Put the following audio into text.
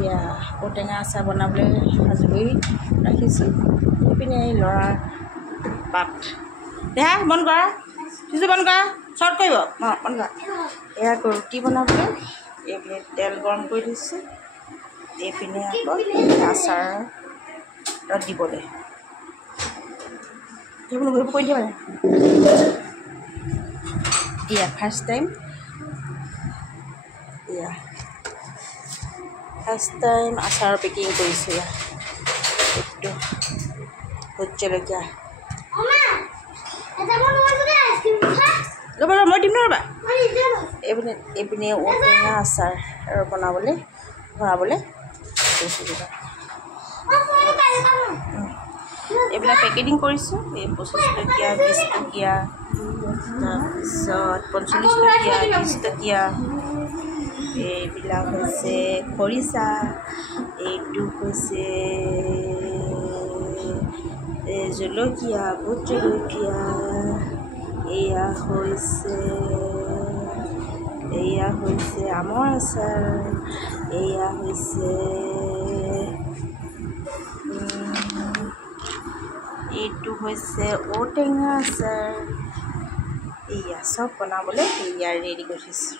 এয়া ঔটেঙা আচাৰ বনাবলৈ সাজু কৰি ৰাখিছোঁ। এইপিনে এই ল'ৰাৰ পাত দেহা বন্ধ কৰা, কিছু বন্ধ কৰা, শ্বৰ্ট কৰিব বন্ধ কৰা। এয়া আকৌ ৰুটি বনাবলৈ এইপিনে তেল গৰম কৰি দিছোঁ। এইপিনে আকৌ আচাৰত দিবলৈ সেইবোৰ কৰি দিয়ে মানে। এয়া ফাৰ্ষ্ট টাইম আচাৰৰ পেকিং কৰিছোঁ। এইটো ভোট জলকীয়া ৰ'বা মই দিম ন ৰ'বা। এইপিনে ঔটেঙা আচাৰ বনাবলৈ ভৰাবলৈ কৈছোঁ কিবা এইবিলাক পেকেটিং কৰিছোঁ। এই 25 টকীয়া 20 টকীয়া তাৰপিছত 45 টকীয়া 30 টকীয়া। এইবিলাক হৈছে খৰিচা, এইটো হৈছে জলকীয়া ভোট জলকীয়া, এয়া হৈছে আমৰ আচাৰ, এয়া হৈছে এইটো হৈছে ঔটেঙা আচাৰ। এয়া চব বনাবলৈ এয়া ৰেডি কৰি থৈছোঁ।